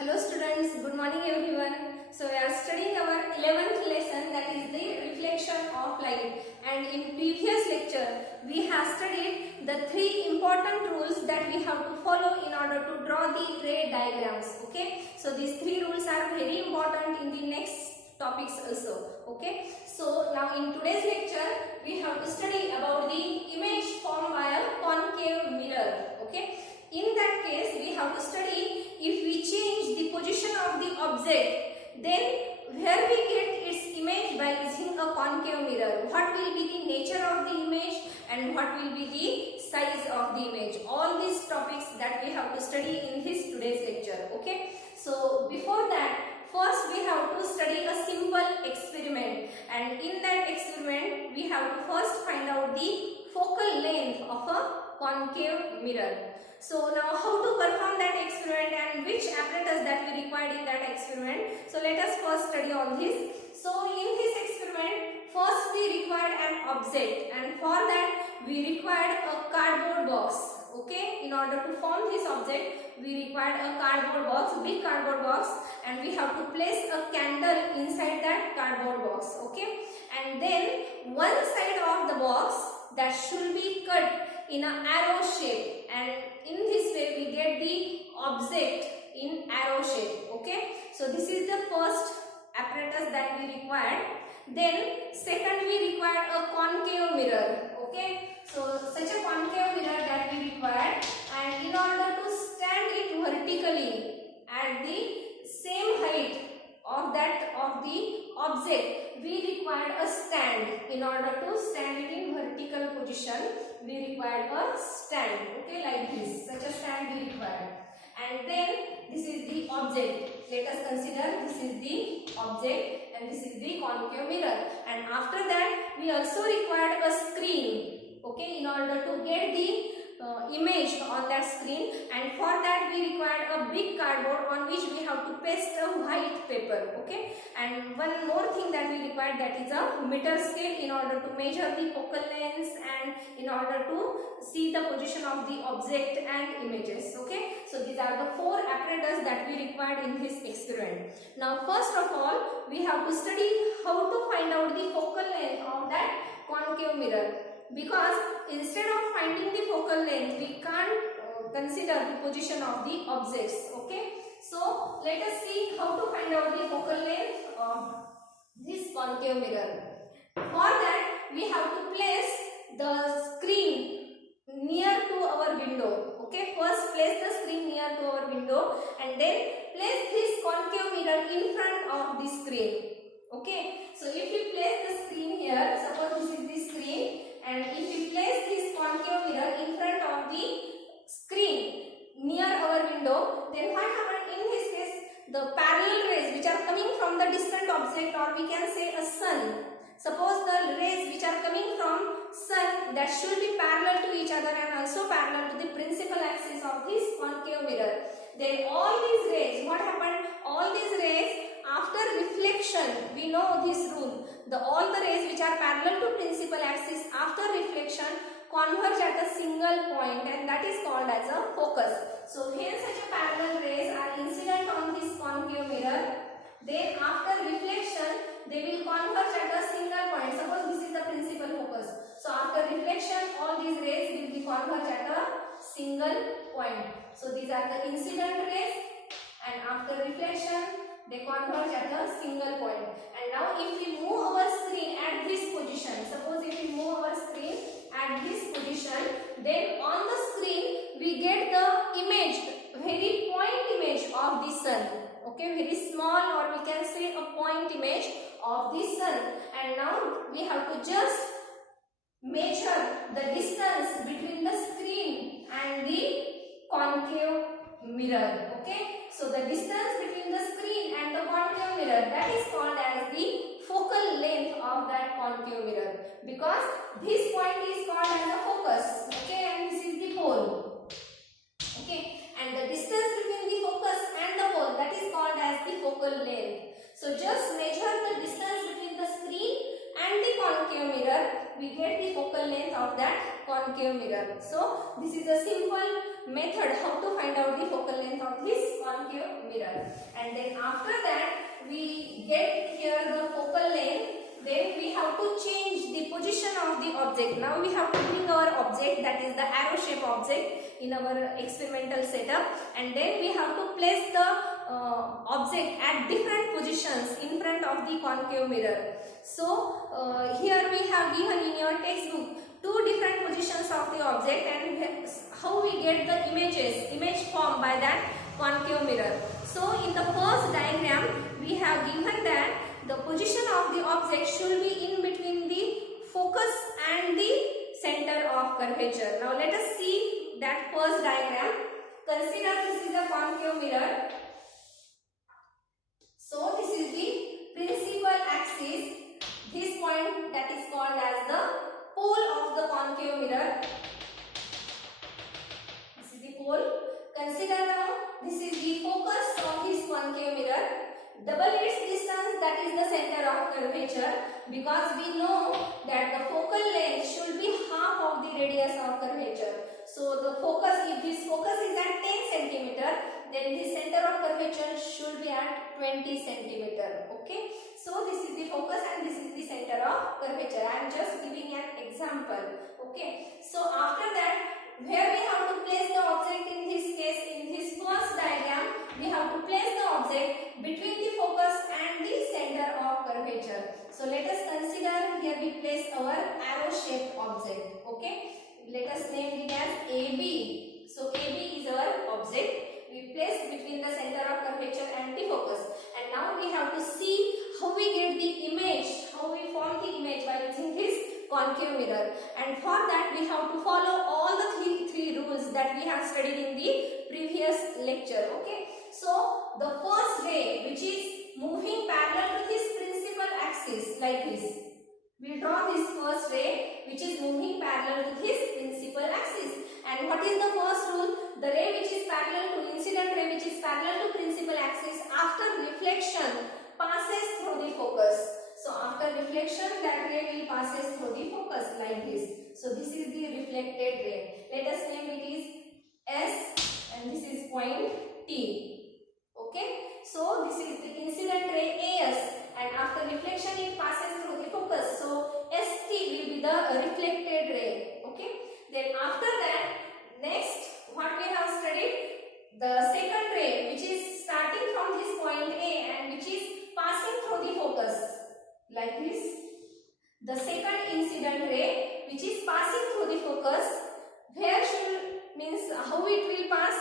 Hello students, good morning everyone. So we are studying our 11th lesson, that is the reflection of light, and in previous lecture we have studied the three important rules that we have to follow in order to draw the ray diagrams. Okay, so these three rules are very important in the next topics also. Okay, so now in today's lecture we have to study about the image formed by a concave mirror. Okay, in that case we have to study if we change the position of the object, then where we get its image by using a concave mirror, what will be the nature of the image and what will be the size of the image. All these topics that we have to study in this today's lecture. Okay, so before that, first we have to study a simple experiment, and in that experiment we have to first find out the focal length of a concave mirror. So now how to perform that experiment and which apparatus that we required in that experiment. So let us first study on this. So in this experiment, first we required an object, and for that we required a cardboard box. Okay, in order to form this object we required a cardboard box, big cardboard box, and we have to place a candle inside that cardboard box. Okay, and then one side of the box that should be cut in an arrow shape, and in this way we get the object in arrow shape. Okay, so this is the first apparatus that we required. Then second we required a concave mirror. Okay, so such a concave mirror that we required, and in order to stand it vertically at the same height of the object, we required a stand. In order to stand it in vertical position, we required a stand. Okay, like this, such a stand we required. And then this is the object. Let us consider this is the object and this is the concave mirror. And after that we also required a screen. Okay, in order to get the image on that screen, and for that we required a big cardboard on which we have to paste a white paper. Okay, and one more thing that we required, that is a meter scale in order to measure the focal lengths and in order to see the position of the object and images. Okay, so these are the four apparatus that we required in this experiment. Now first of all we have to study how to find out the focal length of that concave mirror, because instead of finding the focal length we can't consider the position of the objects. Okay, so let us see how to find out the focal length of this concave mirror. For that we have to place the screen near to our window. Okay, first place the screen near to our window and then place this concave mirror in front of the screen. Okay, so if you place the screen here, suppose this is the screen, and if we place this concave mirror in front of the screen near our window, then what happens in this case? The parallel rays which are coming from the distant object, or we can say a sun. Suppose the rays which are coming from sun, that should be parallel to each other and also parallel to the principal axis of this concave mirror. Then all these rays, what happened? All these rays after reflection, we know this rule, all the rays which are parallel to principal axis after reflection converge at a single point, and that is called as a focus. So when such a parallel rays are incident on this concave mirror, then after reflection they will converge at a single point. Suppose this is the principal focus. So after reflection all these rays will be converged at a single point. So these are the incident rays, and after reflection they converge at a single point. And now if we move our screen at this position, suppose if we move our screen at this position, then on the screen we get the image, very point image of the sun. Okay, very small, or we can say a point image of the sun. And now we have to just measure the distance between the screen and the concave mirror. Okay, so the distance between the screen and the concave mirror, that is called as the focal length of that concave mirror, because this point is called as a focus. Okay, and this is the pole. Okay, and the distance between the focus and the pole, that is called as the focal length. So just measure the distance between the screen and the concave mirror, we get the focal length of that concave mirror. So this is a simple method how to find out the focal length of this concave mirror. And then after that we get here the focal length. Then we have to change the position of the object. Now we have to bring our object, that is the arrow shape object, in our experimental setup, and then we have to place the object at different positions in front of the concave mirror. So here we have given in your textbook two different positions of the object and how we get the image formed by that concave mirror. So in the first diagram we have given that the position of the object should be in between the focus and the center of curvature. Now let us see that first diagram. Consider this is a concave mirror. So this is the principal axis. This point that is called as the pole of the concave mirror. This is the pole. Consider now this is the focus of this concave mirror. Double its distance, that is the center of curvature, because we know that the focal length should be half of the radius of curvature. So the focus, if this focus is at 10 cm, then the center of curvature should be at 20 cm. Okay. So this is the focus and this is the center of curvature. I am just giving an example. Okay. So after that, where we have to place the object in this case, in this first diagram, we have to place the object between the focus and the center of curvature. So let us consider here we place our arrow shaped object. Okay. Let us name it as AB. So AB is our object. We place between the center of curvature and the focus. And now we have to see how we get the image, how we form the image by using this concave mirror. And for that we have to follow all the three rules that we have studied in the previous lecture. Okay. So the first ray, which is moving parallel to this principal axis, like this. We draw this first ray which is moving parallel to this principal axis. And what is the first rule? The ray which is parallel to incident ray which is parallel to principal axis, after reflection passes through the focus. So after reflection, that ray will passes through the focus like this. So this is the reflected ray. Let us name it is S and this is point T. Okay. So this is the incident ray AS, and after reflection it passes through the focus. So ST will be the reflected ray. Okay. Then after that, next what we have studied, the second ray which is starting from this point A and which is passing through the focus like this. The second incident ray which is passing through the focus, where should means how it will pass.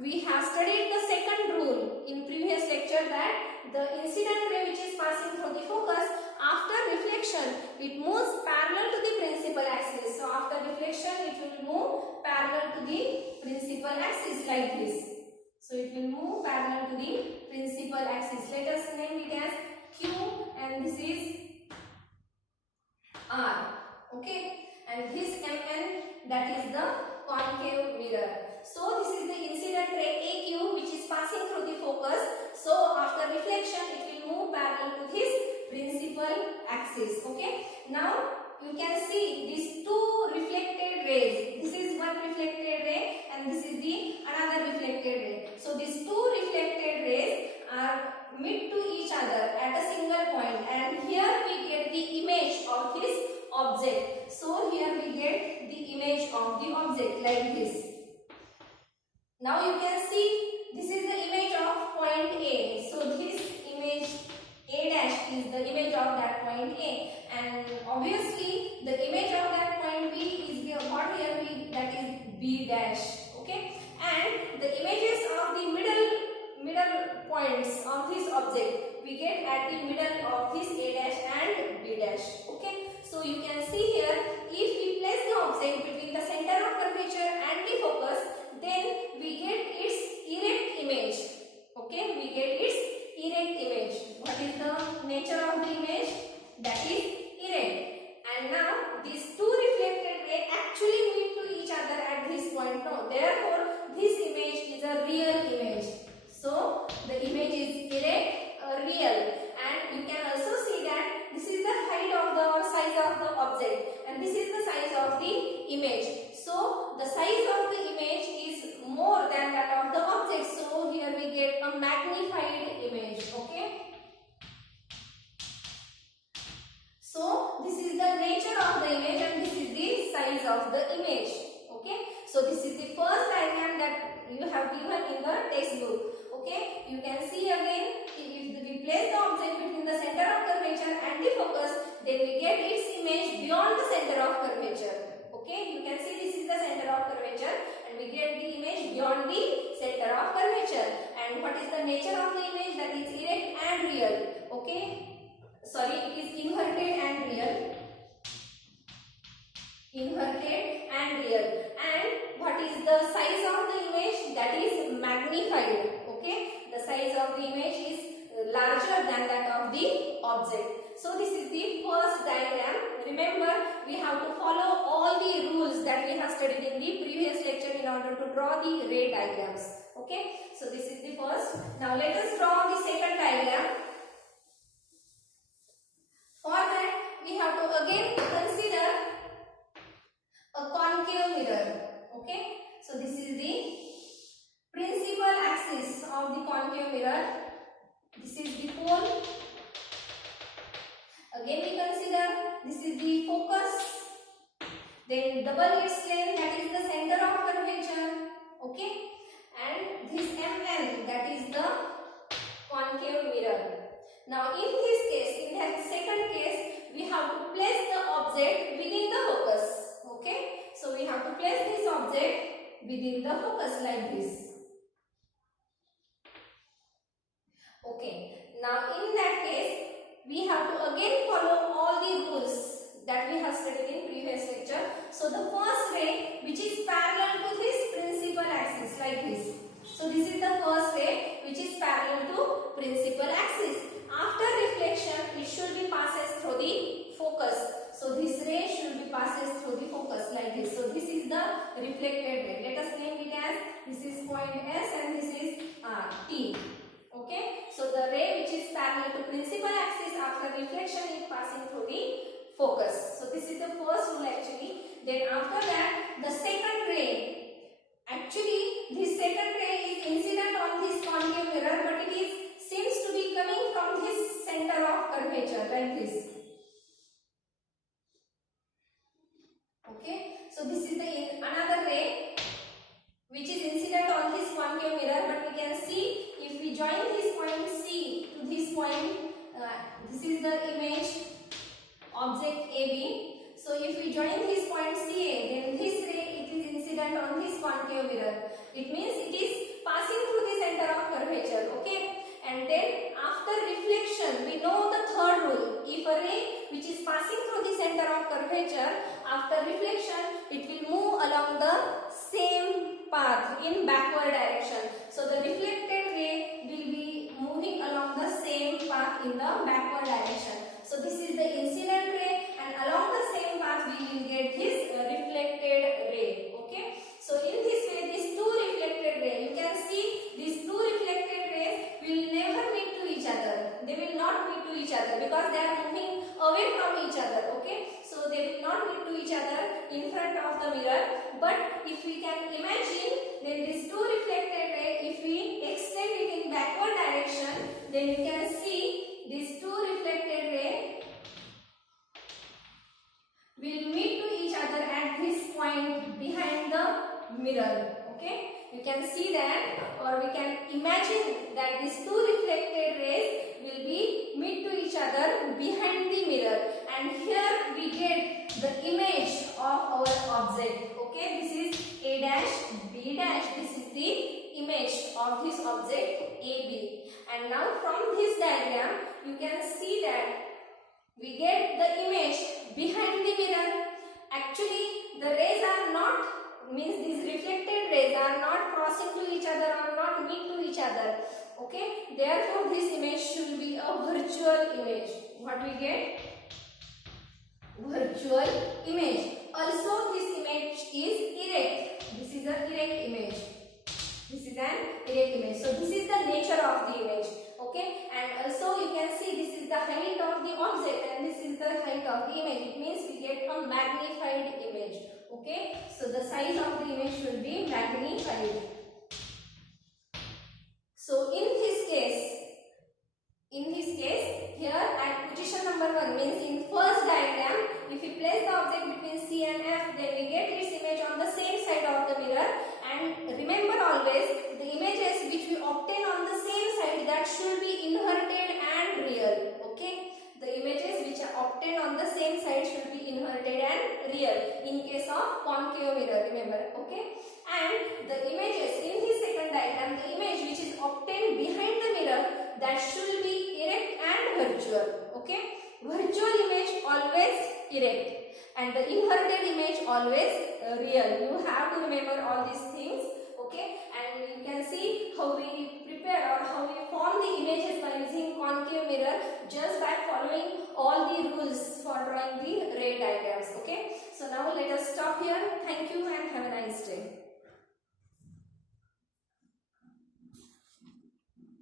We have studied the second rule in previous lecture, that the incident ray which is passing through the focus, after reflection it moves parallel to the principal axis. So after reflection it will move parallel to the principal axis like this. So it will move parallel to the principal axis. Let us name it as Q and this is R. Okay. And this MN, that is the concave mirror. So this is the incident ray AQ which is passing through the focus. So after reflection it will move parallel to this principal axis. Okay. Now you can see these two reflected rays. This is one reflected ray and this is the another reflected ray. So these two reflected rays are meet to each other at a single point, and here we get the image of this object. So here we get the image of the object like this. Now you can see this is the image of point A. So this image A dash is the image of that point A, and obviously the image of that point B is what here we, that is B dash. Okay, and the images of the middle points of this object we get at the middle of this A dash and B dash. Okay, so you can see here, if we place the object between the center of curvature and the focus, then we get its erect image. Okay, we get its erect image. What is the nature of the image? That is erect. And now these two reflected rays actually meet to each other at this point. No, therefore this image is a real image. So the image is erect, real, and you can also see that this is the height of the or size of the object, and this is the size of the image. So the size of the image is textbook. Okay, you can see again, if we place the object between the center of curvature and the focus, then we get its image beyond the center of curvature. Okay, you can see this is the center of curvature and we get the image beyond the center of curvature. And what is the nature of the image? That is erect and real. Okay, sorry, it is inverted and real. Inverted and real. And what is the size of the image? That is magnified. Okay, the size of the image is larger than that of the object. So this is the first diagram. Remember, we have to follow all the rules that we have studied in the previous lecture in order to draw the ray diagrams. Okay, so this is the first. Now let us draw the second diagram. For that, we have to again consider a concave mirror. Okay, so this is the principal axis of the concave mirror. This is the pole. Again we consider this is the focus. Then double its length, that is the center of curvature. Okay, and this MN, that is the concave mirror. Now in this case, in that second case, we have to place the object within the focus. Okay, so we have to place this object within the focus like this. Okay, now in that case, we have to again follow all the rules that we have studied in previous lecture. So the first ray, which is parallel to this principal axis like this. So this is the first ray which is parallel to principal axis. After reflection, it should be passes through the focus. So this ray should be passes through the focus like this. So this is the reflected ray. Let us name it as, this is point S and this is T. Okay, so the ray which is parallel to principal axis after reflection is passing through the focus. So this is the first rule actually. Then after that, the second ray. Actually, this second ray is incident on this concave mirror, but it is seems to be coming from this center of curvature like this. Okay, so this is the another ray which is incident on this concave mirror, but we can see if we join this point C to this point, this is the image object AB. So if we join this point CA, then this ray, it is incident on this concave mirror. It means it is passing through the center of curvature. Okay, and then after reflection, we know the third rule. If a ray which is passing through the center of curvature, after reflection, it will move along the same path in backward direction. So the reflected ray will be moving along the same path in the backward direction. So this is the incident ray, and along the same path we will get this reflected ray. Okay, so in this way, these two reflected rays, you can see these two reflected rays will never meet to each other. They will not meet to each other because they are moving away from each other. Okay, so they will not meet to each other in front of the mirror. But if we can imagine, then these two reflected rays, if we extend it in backward direction, then you can see these two reflected rays will meet to each other at this point behind the mirror. Okay, you can see that, or we can imagine that these two reflected rays will be meet to each other behind the mirror, and here we get the image of our object. Okay, this is A dash, B dash, this is the image of this object AB. And now from this diagram, you can see that we get the image behind the mirror. Actually, the rays are not, means these reflected rays are not crossing to each other or not meet to each other. Okay, therefore this image should be a virtual image. What we get? Virtual image. Also this image is erect. This is an erect image. This is an erect image. So this is the nature of the image. Okay, and also you can see this is the height of the object and this is the height of the image. It means we get a magnified image. Okay, so the size of the image should be magnified. So in this case, here at position number 1, means in first diagram, if we place the object between C and F, then we get its image on the same side of the mirror. And remember always, the images which obtained on the same side should be inverted and real in case of concave mirror, remember, okay. And the images in his second diagram, the image which is obtained behind the mirror, that should be erect and virtual, okay. Virtual image always erect and the inverted image always real. You have to remember all these things, okay. And you can see how we prepare or how we form the images by using concave mirror just by following all the rules for drawing the ray diagrams, okay. So now let us stop here. Thank you and have a nice day.